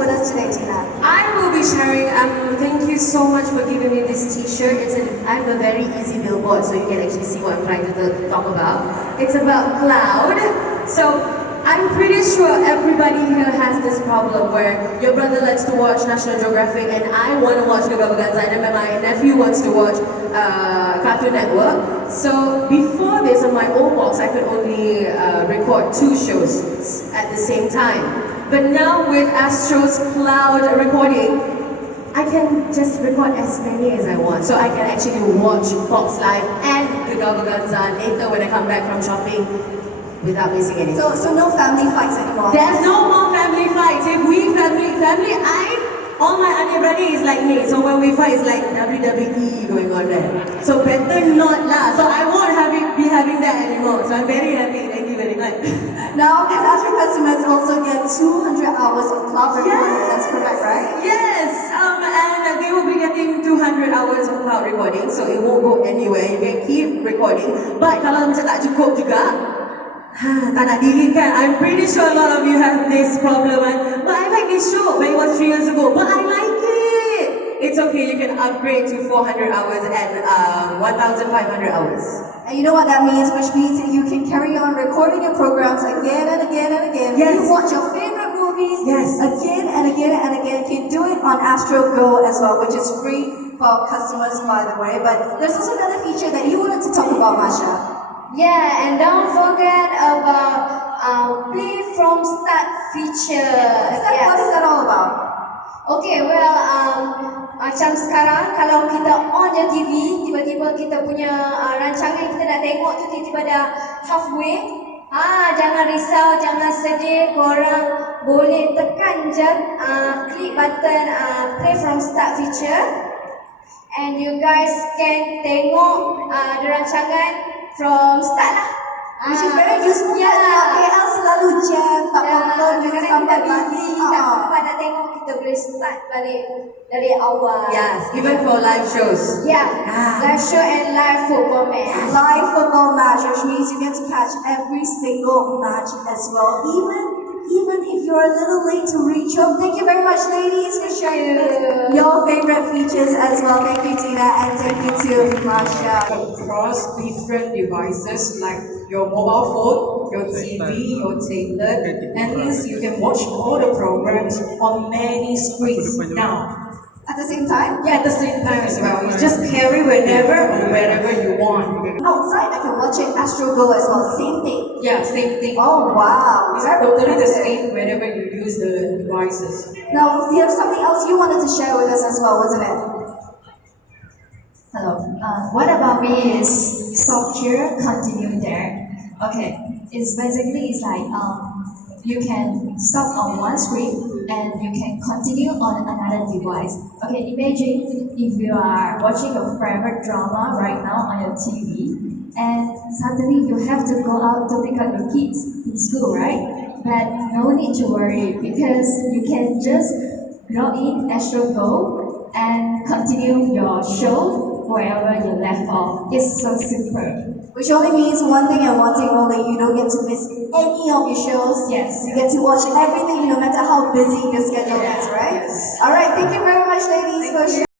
with us today, Tina? I will be sharing, thank you so much for giving me this t-shirt. I'm a very easy billboard, so you can actually see what I'm trying to talk about. It's about cloud. So I'm pretty sure everybody here has this problem where your brother likes to watch National Geographic and I want to watch Gegar-Vaganza and my nephew wants to watch Cartoon Network. So before this, on my old box, I could only record 2 shows at the same time. But now with Astro's cloud recording, I can just record as many as I want. So I can actually watch Fox Live and Gegar-Vaganza later when I come back from shopping without missing anything. So no family fights anymore? There's no more family fights. If we family, all my adik-beradik is like me. So when we fight, it's like WWE going on there. So better not lah. So I won't be having that anymore. So I'm very happy. Thank you very much. Now, these Astro customers also get 200 hours of cloud recording. That's correct, right? Yes. And they will be getting 200 hours of cloud recording. So it won't go anywhere. You can keep recording. But kalau macam tak cukup juga, tak nak delete kan? I'm pretty sure a lot of you have this problem. But I like this show, but it was 3 years ago. But I like it! It's okay, you can upgrade to 400 hours and 1,500 hours. And you know what that means? Which means that you can carry on recording your programs again and again and again. Yes. You watch your favorite movies Yes. again and again and again. You can do it on Astro Go as well, which is free for customers, by the way. But there's also another feature that you wanted to talk about, Masha. Yeah, and don't forget about play from start feature. What is that all about? Okay, well, macam sekarang kalau kita on je TV, tiba-tiba kita punya rancangan kita nak tengok tu tiba-tiba dah halfway. Jangan risau, jangan sedih, korang boleh tekan je klik button play from start feature, and you guys can tengok rancangan from start lah. Which is very useful. Yeah. KL selalu jam, tak confirm dengan sampai busy, tak sempat nak tengok, kita boleh start balik dari awal. Yes, even for live shows. Yeah, live show and live football match. Live football match, which means you get to catch every single match as well, even if you're a little late to reach home. Thank you very much, ladies, for sharing your favorite features as well. Thank you, Tina, and thank you to Masha. Across different devices like your mobile phone, your TV, your tablet, and means you can watch all the programs on many screens now. At the same time? Yeah, at the same time as well. You just carry whenever or wherever you want. Outside, I can watch it Astro Go as well. Same thing. Yeah, same thing. Oh, wow. It's totally the same whenever you use the devices. Now, you have something else you wanted to share with us as well, wasn't it? Hello. What about me is stop here, continue there. Okay. It's like you can stop on one screen and you can continue on another device. Okay, imagine if you are watching your favorite drama right now on your TV and suddenly you have to go out to pick up your kids in school, right? But no need to worry because you can just log in Astro Go and continue your show wherever you left off. It's so simple. Which only means one thing and one thing only: you don't get to miss any of your shows. Yes. You get to watch everything no matter how busy your schedule is, right? Yes. Alright, thank you very much, ladies, for sharing.